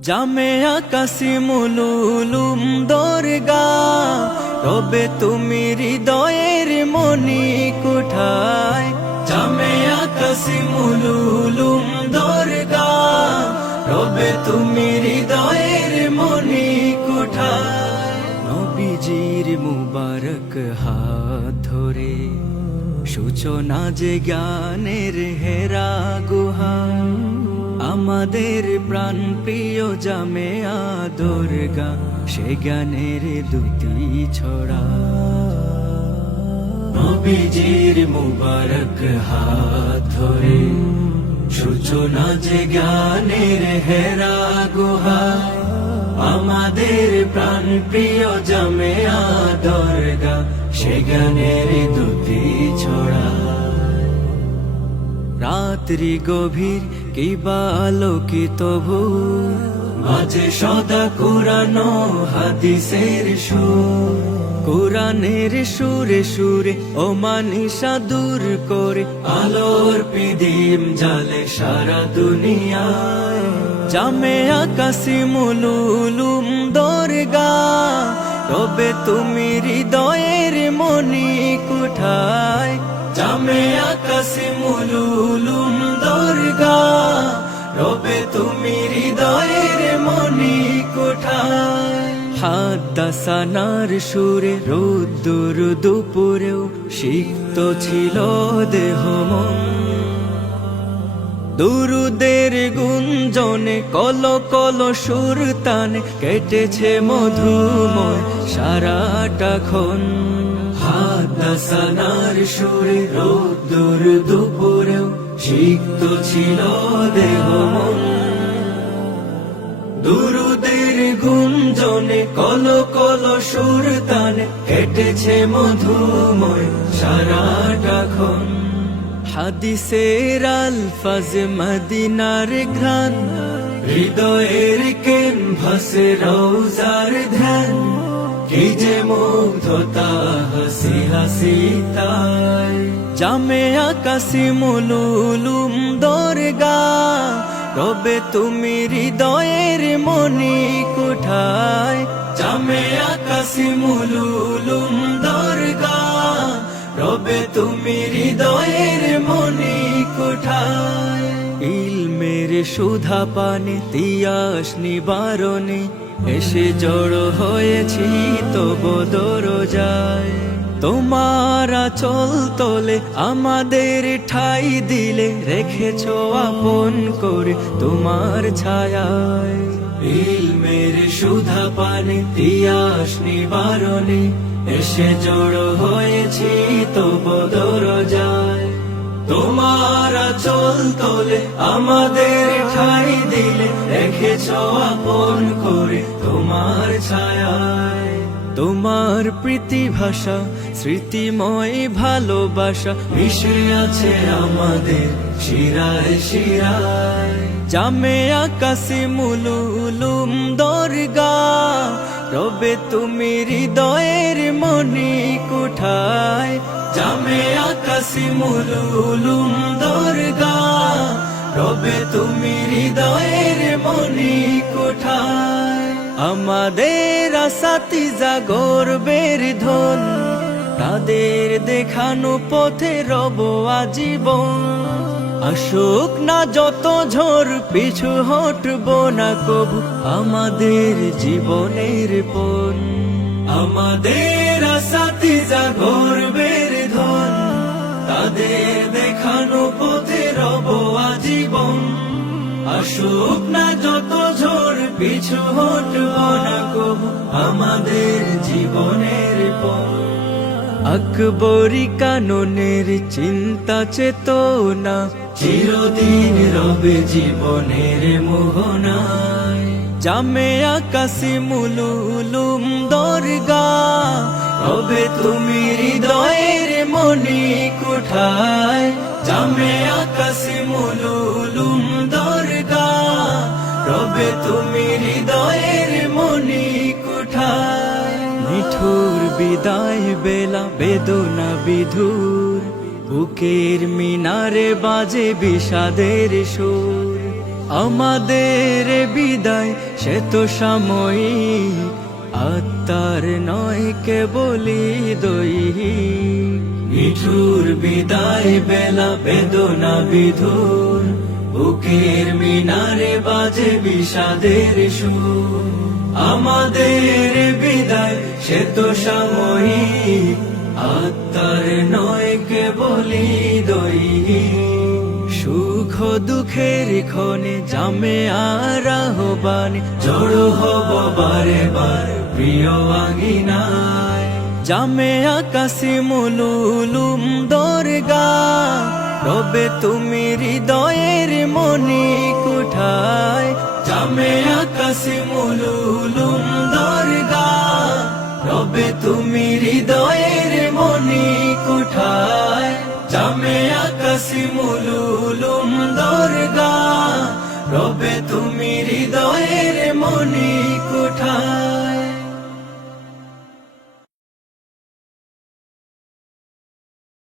জামেয়া কাসিমুল উলুম দরগা, রবে তুমি হৃদয়ের মনি কোঠায়। জামেয়া কাসিমুল উলুম দরগা, রবে তুমি হৃদয়ের মনি কোঠায়। নবীজির মুবারক হাত ধরে সূচনা যে জ্ঞানের হেরা গুহা, আমাদের প্রাণ প্রিয় জামেয়া দরগা, সে জ্ঞানের দুটি ছড়া। নবীজির মুবারক হাত ধরে সূচনা যে জ্ঞানের হেরা গুহা, আমাদের প্রাণ প্রিয় জামেয়া দরগা, সে জ্ঞানের দুটি ছড়া। রাত্রি গভীর কিবা আলোকিত ভোর, মাঝে সদা কোরআন ও হাদিসের সুর। কোরআনের সুরে সুরে ও মানিসা দূর করে, আলোর পিদিম জালে সারা দুনিয়ায়। জামেয়া কাসিমুল উলুম দরগা, রবে তুমি হৃদয়ের মনি কোঠায়। জামেয়া কাসিমুল উলুম দরগা, রবে তুমি হৃদয়ের মনি কোঠায়। হাদাসানার সুরে রোদ্দুর দুপুরেও সিক্ত ছিল দেহ মন। দুরুদের গুঞ্জনে কল কল সুর তানে, কেটেছে মধুময় সারাটা ক্ষণ। হাদাসানার সুরে রোদ্দুর দুপুরেও সিক্ত ছিল দেহ মন। দুরুদের গুঞ্জনে কল কল সুর তানে, কেটেছে মধুময় সারাটা ক্ষণ। হাদিসের আলফাজ মদিনার ঘ্রাণ, হৃদয়ের ক্যানভাসে রওজার ধ্যান। কি যে মুগ্ধতা হাসি হাসি তাই। জামেয়া কাসিমুল উলুম দরগা, রবে তুমি হৃদয়ের মনি কোঠায়। জামেয়া কাসিমুল উলুম দরগা, রবে তুমি হৃদয়ের মনি কোঠায়। ইলমের সুধা পানে তিয়াস নিবারণে, এসে জড়ো হয়েছি তব দরজায়। তোমার আঁচল তোলে আমাদের ঠাই দিলে, রেখেছ আপন করে তোমার ছায়ায়। ইলমের সুধা পানে তিয়াস নিবারণে, এসে জড়ো হয়েছি তব দরজায়। তোমার আঁচল তোলে আমাদের ঠাই দিলে, রেখেছ আপন করে তোমার ছায়ায়। তোমার প্রীতি ভাষা স্মৃতিময় ভালোবাসা, মিশে আছে আমাদের শিরায় শিরায়। জামেয়া কাসিমুল উলুম দরগা, রবে তুমি হৃদয়ের মনি কোঠায়। জামেয়া কাসিমুল উলুম দরগা, রবে তুমি হৃদয়ের মনি কোঠায়। আমাদের আসাতিজা গর্বের ধন, তাদের দেখানো পথে রব আজীবন। আসুক না যত ঝড়, পিছু হটব না কবু আমাদের জীবনের পণ। আমাদের আসাতিজা গর্বের ধন, তাদের দেখানো পথে রব আজীবন। আসুক না যত ঝড়, পিছু হটব না কবু আমাদের জীবনের পণ। আকবরী কাননের চিন্তা চেতনা, চিরদিন রবে জীবনের মোহনায়। জামেয়া কাসিমুল উলুম দরগা, রবে তুমি হৃদয়ের মনি কোঠায়। জামেয়া কাসিমুল উলুম দরগা, রবে তুমি হৃদয়ের মনি কোঠায়। নিঠুর বিদায় বেলা বেদনা বিধুর, বুকের মিনারে বাজে বিষাদের সুর। আমাদের বিদায় সে তো সাময়িক, আত্মার নয় কেবলই দৈহিক। নিঠুর বিদায় বেলা বেদনা বিধুর, বুকের মিনারে বাজে বিষাদের সুর। আমাদের বিদায় সে তো সাময়িক, আত্মার নয় কেবলই দৈহিক। সুখ দুঃখের ক্ষণে জামে আর আহ্বান, জড়ো হব বারে বার প্রিয় আঙিনায়। জামে আকাশি মুলুলুম দরগা, রবে তুমি হৃদয়ের মনি কুঠায়। জামে আকাশি মুলুলুম দরগা, রবে তুমি হৃদয়ের মনি কুঠায়। জামে আকাশি মুলুলুম দরগা, রবে তুমি হৃদয়ের মনি কুঠায়।